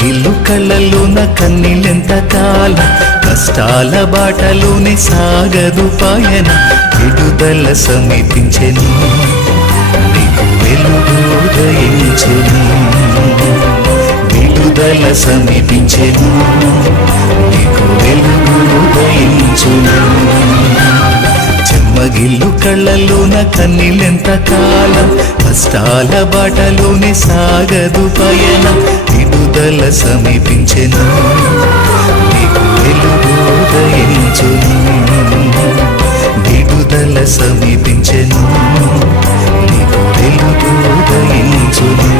చెమ్మగిల్లు కళ్ళలోన కన్నీళ్ళెంత కాలం, కష్టాల బాటలోనే సాగదు పయన, విడుదల సమీపించెను నీకు వెలుగు ఉదయించును, విడుదల సమీపించెను నీకు వెలుగు ఉదయించును. చెమ్మగిల్లు కళ్ళలోన కన్నీళ్ళెంత కాలం, కష్టాల బాటలోనే సాగదు పయన, విడుదల సమీపించెను నీకు వెలుగు ఉదయించును, విడుదల సమీపించెను నీకు వెలుగు ఉదయించును.